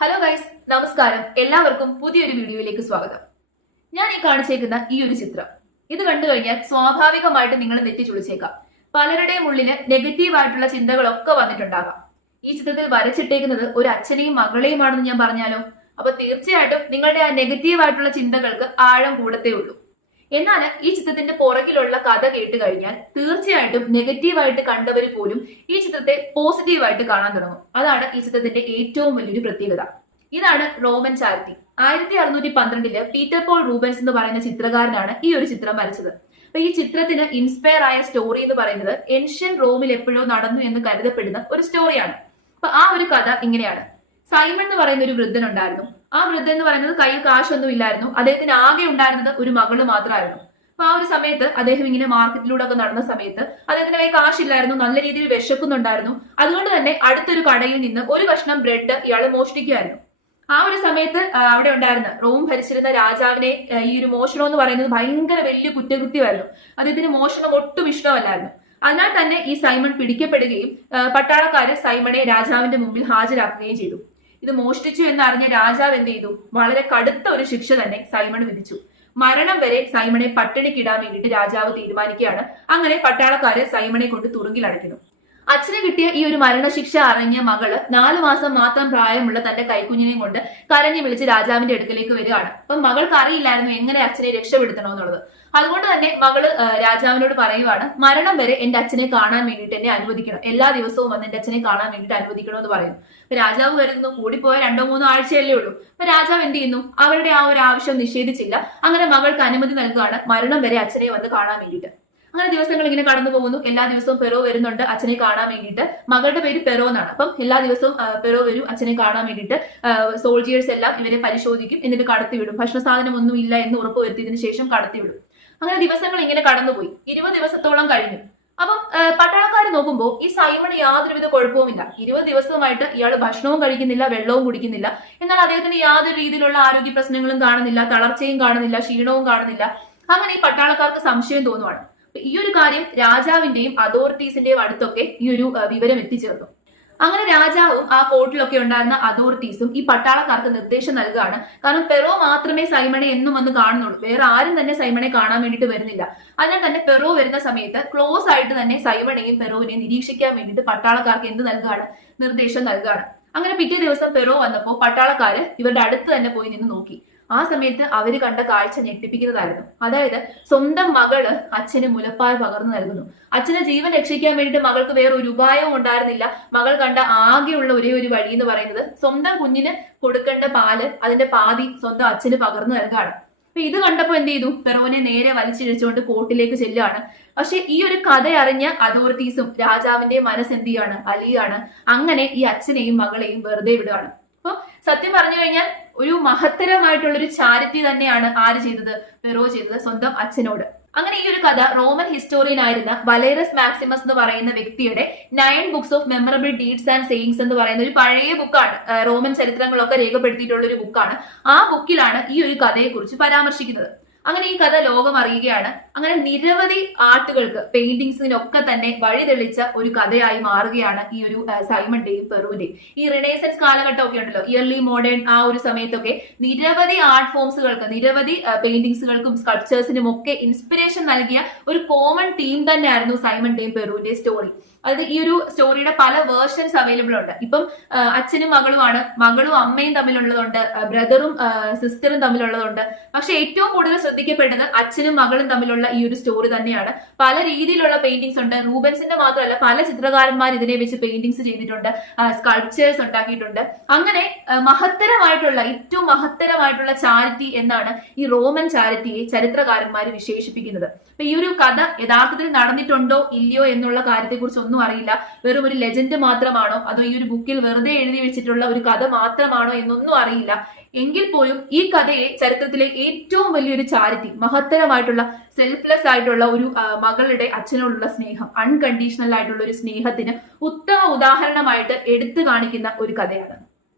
Hello guys നമസ്കാരം. എല്ലാവർക്കും പുതിയൊരു വീഡിയോയിലേക്ക് സ്വാഗതം. ഞാൻ ഈ കാണിച്ചേക്കുന്ന ഈ ഒരു ചിത്രം ഇത് കണ്ടു കഴിഞ്ഞാൽ സ്വാഭാവികമായിട്ട് നിങ്ങൾ നെറ്റി ചുളിച്ചേക്കാം പലരുടെയും ഉള്ളിൽ നെഗറ്റീവ് ആയിട്ടുള്ള ചിന്തകളൊക്കെ വന്നിട്ടുണ്ടാകാം. ഈ ചിത്രത്തിൽ വരച്ചിട്ടേക്കുന്നത് ഒരു അച്ഛനെയും മകളെയുമാണെന്ന് ഞാൻ പറഞ്ഞാലോ? അപ്പൊ തീർച്ചയായിട്ടും നിങ്ങളുടെ ആ നെഗറ്റീവ് ആയിട്ടുള്ള ചിന്തകൾക്ക് ആഴം കൂടത്തേ ഉള്ളൂ. എന്നാൽ ഈ ചിത്രത്തിന്റെ പുറകിലുള്ള കഥ കേട്ട് കഴിഞ്ഞാൽ തീർച്ചയായിട്ടും നെഗറ്റീവായിട്ട് കണ്ടവർ പോലും ഈ ചിത്രത്തെ പോസിറ്റീവായിട്ട് കാണാൻ തുടങ്ങും. അതാണ് ഈ ചിത്രത്തിന്റെ ഏറ്റവും വലിയൊരു പ്രത്യേകത. ഇതാണ് റോമൻ ചാരിറ്റി. ആയിരത്തി അറുന്നൂറ്റി പന്ത്രണ്ടിൽ പീറ്റർ പോൾ റൂബൻസ് എന്ന് പറയുന്ന ചിത്രകാരനാണ് ഈ ഒരു ചിത്രം വരച്ചത്. അപ്പൊ ഈ ചിത്രത്തിന് ഇൻസ്പയർ ആയ സ്റ്റോറി എന്ന് പറയുന്നത് ഏൻഷ്യൻ റോമിൽ എപ്പോഴോ നടന്നു എന്ന് കരുതപ്പെടുന്ന ഒരു സ്റ്റോറിയാണ് അപ്പൊ ആ ഒരു കഥ ഇങ്ങനെയാണ്. സൈമൺ എന്ന് പറയുന്ന ഒരു വൃദ്ധൻ ഉണ്ടായിരുന്നു ആ വൃദ്ധൻ എന്ന് പറയുന്നത് കയ്യിൽ കാശൊന്നും ഇല്ലായിരുന്നു. അദ്ദേഹത്തിന് ആകെ ഉണ്ടായിരുന്നത് ഒരു മകൾ മാത്രമായിരുന്നു. അപ്പൊ ആ ഒരു സമയത്ത് അദ്ദേഹം ഇങ്ങനെ മാർക്കറ്റിലൂടെ ഒക്കെ നടന്ന സമയത്ത് അദ്ദേഹത്തിന് കയ്യിൽ കാശില്ലായിരുന്നു. നല്ല രീതിയിൽ വിശക്കുന്നുണ്ടായിരുന്നു. അതുകൊണ്ട് തന്നെ അടുത്തൊരു കടയിൽ നിന്ന് ഒരു കഷ്ണം ബ്രെഡ് ഇയാൾ മോഷ്ടിക്കുകയായിരുന്നു. ആ ഒരു സമയത്ത് അവിടെ ഉണ്ടായിരുന്ന റോം ഭരിച്ചിരുന്ന രാജാവിനെ ഈ ഒരു മോഷണം എന്ന് പറയുന്നത് ഭയങ്കര വലിയ കുറ്റകൃത്യമായിരുന്നു. അദ്ദേഹത്തിന് മോഷണം ഒട്ടും ഇഷ്ടമല്ലായിരുന്നു. അതിനാൽ തന്നെ ഈ സൈമൺ പിടിക്കപ്പെടുകയും പട്ടാളക്കാര് സൈമണെ രാജാവിന്റെ മുമ്പിൽ ഹാജരാക്കുകയും ചെയ്തു. ഇത് മോഷ്ടിച്ചു എന്നറിഞ്ഞ രാജാവ് എന്ത് ചെയ്തു? വളരെ കടുത്ത ഒരു ശിക്ഷ തന്നെ സൈമൺ വിധിച്ചു. മരണം വരെ സൈമണെ പട്ടിണിക്കിടാൻ വേണ്ടിയിട്ട് രാജാവ് തീരുമാനിക്കുകയാണ്. അങ്ങനെ പട്ടാളക്കാര് സൈമണെ കൊണ്ട് തുറുങ്കിലടയ്ക്കുന്നു അച്ഛന് കിട്ടിയ ഈ ഒരു മരണശിക്ഷ അറിഞ്ഞ മകൾ നാലു മാസം മാത്രം പ്രായമുള്ള തന്റെ കൈക്കുഞ്ഞിനെയും കൊണ്ട് കരഞ്ഞു വിളിച്ച് രാജാവിന്റെ അടുക്കലേക്ക് വരികയാണ്. അപ്പൊ മകൾക്ക് അറിയില്ലായിരുന്നു എങ്ങനെ അച്ഛനെ രക്ഷപ്പെടുത്തണമെന്നുള്ളത് അതുകൊണ്ട് തന്നെ മകൾ രാജാവിനോട് പറയുവാണ് മരണം വരെ എന്റെ അച്ഛനെ കാണാൻ വേണ്ടിയിട്ട് എന്നെ അനുവദിക്കണം. എല്ലാ ദിവസവും വന്ന് എന്റെ അച്ഛനെ കാണാൻ വേണ്ടിട്ട് അനുവദിക്കണം എന്ന് പറയുന്നു. അപ്പൊ രാജാവ് കരുതുന്നു കൂടിപ്പോയ രണ്ടോ മൂന്നോ ആഴ്ചയല്ലേ ഉള്ളൂ. അപ്പൊ രാജാവ് എന്ത് ചെയ്യുന്നു? അവരുടെ ആ ഒരു ആവശ്യം നിഷേധിച്ചില്ല. അങ്ങനെ മകൾക്ക് അനുമതി നൽകുകയാണ് മരണം വരെ അച്ഛനെ വന്ന് കാണാൻ വേണ്ടിയിട്ട്. അങ്ങനെ ദിവസങ്ങൾ ഇങ്ങനെ കടന്നു പോകുന്നു. എല്ലാ ദിവസവും പെറോ വരുന്നുണ്ട് അച്ഛനെ കാണാൻ വേണ്ടിയിട്ട്. മകളുടെ പേര് പെറോ എന്നാണ്. അപ്പം എല്ലാ ദിവസവും പെറോ വരും അച്ഛനെ കാണാൻ വേണ്ടിയിട്ട്. സോൾജിയേഴ്സ് എല്ലാം ഇവരെ പരിശോധിക്കും എന്നിട്ട് കടത്തിവിടും. ഭക്ഷണ സാധനം ഒന്നും ഇല്ല എന്ന് ഉറപ്പ് വരുത്തിയതിനു ശേഷം കടത്തിവിടും. അങ്ങനെ ദിവസങ്ങൾ ഇങ്ങനെ കടന്നുപോയി. ഇരുപത് ദിവസത്തോളം കഴിഞ്ഞു. അപ്പം പട്ടാളക്കാർ നോക്കുമ്പോൾ ഈ സൈമണ് യാതൊരുവിധ കുഴപ്പവുമില്ല ഇരുപത് ദിവസമായിട്ട് ഇയാൾ ഭക്ഷണവും കഴിക്കുന്നില്ല വെള്ളവും കുടിക്കുന്നില്ല. എന്നാൽ അദ്ദേഹത്തിന് യാതൊരു രീതിയിലുള്ള ആരോഗ്യ പ്രശ്നങ്ങളും കാണുന്നില്ല തളർച്ചയും കാണുന്നില്ല ക്ഷീണവും കാണുന്നില്ല. അങ്ങനെ ഈ പട്ടാളക്കാർക്ക് സംശയം തോന്നുവാണ്. ഈ ഒരു കാര്യം രാജാവിന്റെയും അതോറിറ്റീസിന്റെയും അടുത്തൊക്കെ ഈ ഒരു വിവരം എത്തിച്ചേർന്നു. അങ്ങനെ രാജാവും ആ കോർട്ടിലൊക്കെ ഉണ്ടായിരുന്ന അതോറിറ്റീസും ഈ പട്ടാളക്കാർക്ക് നിർദ്ദേശം നൽകുകയാണ് കാരണം പെറോ മാത്രമേ സൈമണെ എന്നും വന്ന് കാണുന്നുള്ളൂ. വേറെ ആരും തന്നെ സൈമണെ കാണാൻ വേണ്ടിട്ട് വരുന്നില്ല. അതിനാൽ തന്നെ പെറോ വരുന്ന സമയത്ത് ക്ലോസ് ആയിട്ട് തന്നെ സൈമണയും പെറോവിനെയും നിരീക്ഷിക്കാൻ വേണ്ടിയിട്ട് പട്ടാളക്കാർക്ക് എന്ത് നൽകുകയാണ് നിർദ്ദേശം നൽകുകയാണ് അങ്ങനെ പിറ്റേ ദിവസം പെറോ വന്നപ്പോൾ പട്ടാളക്കാര് ഇവരുടെ അടുത്ത് തന്നെ പോയി നിന്ന് നോക്കി. ആ സമയത്ത് അവർ കണ്ട കാഴ്ച ഞെട്ടിപ്പിക്കുന്നതായിരുന്നു. അതായത് സ്വന്തം മകൾ അച്ഛന് മുലപ്പാൽ പകർന്നു നൽകുന്നു. അച്ഛനെ ജീവൻ രക്ഷിക്കാൻ വേണ്ടിയിട്ട് മകൾക്ക് വേറെ ഒരു ഉപായവും ഉണ്ടായിരുന്നില്ല. മകൾ കണ്ട ആകെയുള്ള ഒരേ ഒരു വഴി എന്ന് പറയുന്നത് സ്വന്തം കുഞ്ഞിന് കൊടുക്കേണ്ട പാൽ അതിന്റെ പാതി സ്വന്തം അച്ഛന് പകർന്നു നൽകാണ് അപ്പൊ ഇത് കണ്ടപ്പോൾ എന്ത് ചെയ്തു? പെറോനെ നേരെ വലിച്ചിഴച്ചുകൊണ്ട് കോർട്ടിലേക്ക് ചെല്ലുകയാണ്. പക്ഷെ ഈ ഒരു കഥ അറിഞ്ഞ അതോറിറ്റീസും രാജാവിന്റെ മനസ്സ് അലിയാണ്. അങ്ങനെ ഈ അച്ഛനെയും മകളെയും വെറുതെ വിടുകയാണ്. സത്യം പറഞ്ഞു കഴിഞ്ഞാൽ ഒരു മഹത്തരമായിട്ടുള്ള ഒരു ചാരിറ്റി തന്നെയാണ് ആര് ചെയ്തത്? പെറോ ചെയ്തത് സ്വന്തം അച്ഛനോട്. അങ്ങനെ ഈ ഒരു കഥ റോമൻ ഹിസ്റ്റോറിയൻ ആയിരുന്ന വലേറസ് മാക്സിമസ് എന്ന് പറയുന്ന വ്യക്തിയുടെ nine books of memorable deeds and sayings എന്ന് പറയുന്ന ഒരു പഴയ ബുക്കാണ് റോമൻ ചരിത്രങ്ങളൊക്കെ രേഖപ്പെടുത്തിയിട്ടുള്ള ഒരു ബുക്കാണ് ആ ബുക്കിലാണ് ഈ ഒരു കഥയെക്കുറിച്ച് പരാമർശിക്കുന്നത്. അങ്ങനെ ഈ കഥ ലോകം അറിയുകയാണ്. അങ്ങനെ നിരവധി ആർട്ടുകൾക്ക് പെയിന്റിങ്സിനൊക്കെ തന്നെ വഴിതെളിച്ച ഒരു കഥയായി മാറുകയാണ് ഈ ഒരു സൈമന്റെയും പെറുവിന്റെയും. ഈ റിനേസൻസ് കാലഘട്ടമൊക്കെ ഉണ്ടല്ലോ ഇയർലി മോഡേൺ ആ ഒരു സമയത്തൊക്കെ നിരവധി ആർട്ട് ഫോംസുകൾക്ക് നിരവധി പെയിന്റിങ്സുകൾക്കും സ്കൾപ്ചേഴ്സിനും ഒക്കെ ഇൻസ്പിറേഷൻ നൽകിയ ഒരു കോമൺ തീം തന്നെയായിരുന്നു സൈമന്റെയും പെറുവിന്റെയും സ്റ്റോറി അതായത് ഈ ഒരു സ്റ്റോറിയുടെ പല വേർഷൻസ് അവൈലബിൾ ഉണ്ട്. ഇപ്പം അച്ഛനും മകളുമാണ് മകളും അമ്മയും തമ്മിലുള്ളതുണ്ട് ബ്രദറും സിസ്റ്ററും തമ്മിലുള്ളതുണ്ട്. പക്ഷെ ഏറ്റവും കൂടുതൽ ശ്രദ്ധിക്കപ്പെട്ടത് അച്ഛനും മകളും തമ്മിലുള്ള ഈ ഒരു സ്റ്റോറി തന്നെയാണ്. പല രീതിയിലുള്ള പെയിന്റിങ്സ് ഉണ്ട്. റൂബൻസിന്റെ മാത്രമല്ല പല ചിത്രകാരന്മാർ ഇതിനെ വെച്ച് പെയിന്റിങ്സ് ചെയ്തിട്ടുണ്ട്. സ്കൾപ്ചേഴ്സ് ഉണ്ടാക്കിയിട്ടുണ്ട്. അങ്ങനെ മഹത്തരമായിട്ടുള്ള ഏറ്റവും മഹത്തരമായിട്ടുള്ള ചാരിറ്റി എന്നാണ് ഈ റോമൻ ചാരിറ്റിയെ ചരിത്രകാരന്മാർ വിശേഷിപ്പിക്കുന്നത്. അപ്പൊ ഈ ഒരു കഥ യഥാർത്ഥത്തിൽ നടന്നിട്ടുണ്ടോ ഇല്ലയോ എന്നുള്ള കാര്യത്തെക്കുറിച്ച് ഒന്നും അറിയില്ല. വെറും ഒരു ലെജൻഡ് മാത്രമാണോ? അതോ ഈ ഒരു ബുക്കിൽ വെറുതെ എഴുതി വെച്ചിട്ടുള്ള ഒരു കഥ മാത്രമാണോ എന്നൊന്നും അറിയില്ല. എങ്കിൽ പോലും ഈ കഥയെ ചരിത്രത്തിലെ ഏറ്റവും വലിയൊരു ചാരിറ്റി മഹത്തരമായിട്ടുള്ള സെൽഫ്ലെസ് ആയിട്ടുള്ള ഒരു മകളുടെ അച്ഛനോടുള്ള സ്നേഹം അൺകണ്ടീഷണൽ ആയിട്ടുള്ള ഒരു സ്നേഹത്തിന് ഉത്തമ ഉദാഹരണമായിട്ട് എടുത്തു കാണിക്കുന്ന ഒരു കഥയാണ്.